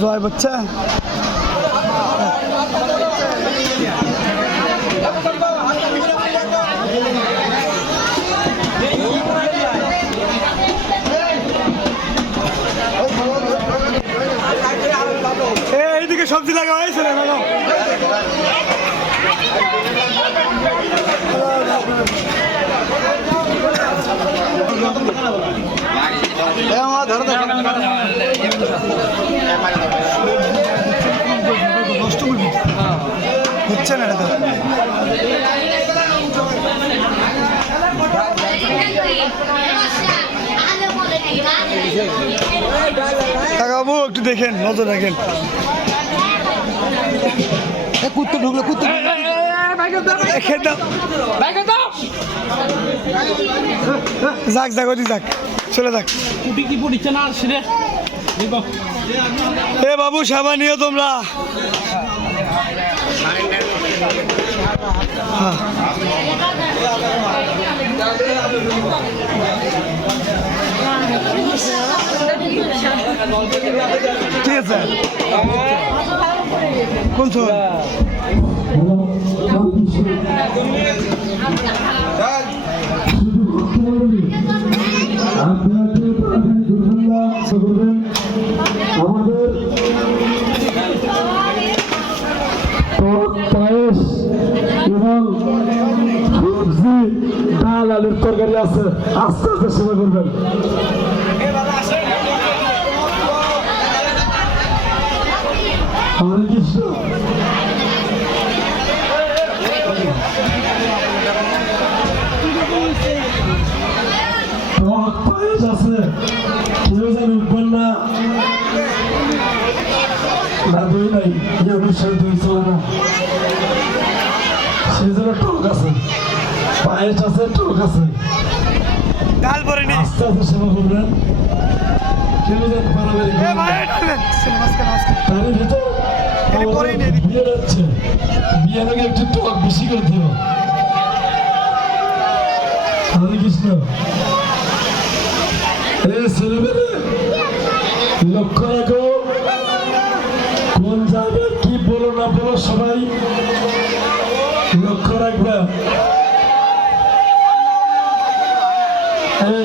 জয় বাচ্চা। এইদিকে সবজি লাগা হয়েছে রে হচ্ছে না এটা তো কাকাবু একটু দেখেন নজর রাখেন। কুত্তো ঢুকলো কুত্তো যাক যাক ওদি যাক। চলে যাক। কুটি কি পড়িচ্ছে না সেরে এ বাবু সাবা নিও তোমরা। ঠিক আছে কোন ছোট ডাল আলুর তরকারি আছে, আস্তে আস্তে সেবা করবেন। হরে কৃষ্ণ। আছে। কেউ যেন উঠবেন না। না, দই নাই। এই জন্য টক আছে। পায়েস আছে টক আছে। ডাল পরে নি। আস্তে আস্তে সেবা করবেন। কেউ যেন পারাবারি এ ভাই ডালবেন নমস্কার নমস্কার তারই ভিতর এর পরেই নেই। বিয়ে যাচ্ছে বিয়ে নাকি একটু টক বেশি করে দিও। হরে কৃষ্ণ। ছেলেমেয়ে লক্ষ্য রাখো। কোন জায়গায় কি বলো না বলো সবাই লক্ষ্য রাখবে এই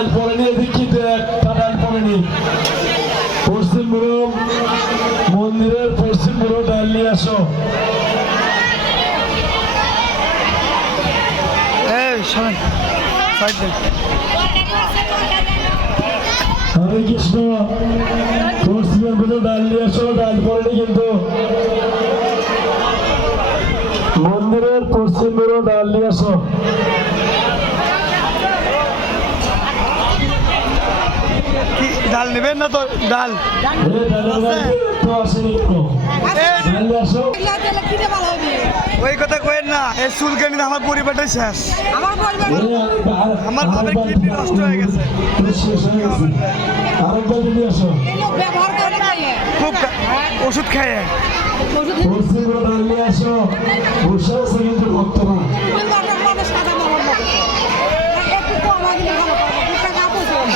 ডাল পরে নিয়ে দেখি তো একটা পরে পশ্চিম মন্দিরের পশ্চিম বুড়ো ডাল নিয়ে আসো। হরে কৃষ্ণ পশ্চিম বুড়ো ডাল নিয়ে এসো ডাল করেনি কিন্তু। মন্দিরের পশ্চিম বুড়ো ডাল নিয়ে আসো কি ডাল নেবেন না তো? ডাল। ওই কথা কইেন না এই চুলকানি আমার পরিবারটাই শেষ। আমার পরিবার আমার বাবার কিডনি নষ্ট হয়ে গেছে। আরেকবার নিয়ে আসো এই লোক ব্যবহার করে না এ। খুব ওষুধ খায় ওষুধ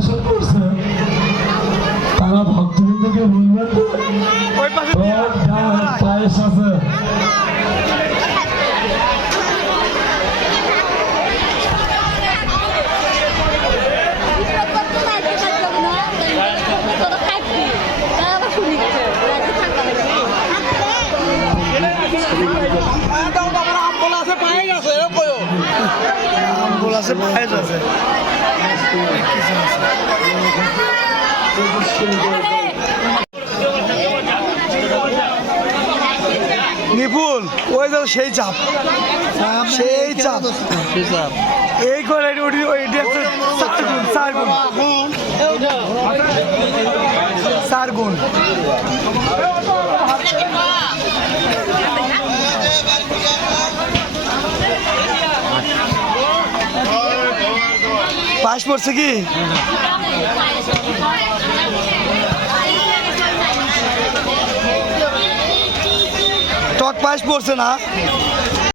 পরিবেশন করছে তারা ভক্তবৃন্দকে বলবেন পায়েস আছে। হ্যাঁ, আছে পায়ে গেছে আছে পায়েস নিপুল ওই তো সেই চাপ। সেই চাপ। এই করে গুণ। পাস পড়ছে কি? টক পাশ পড়ছে না?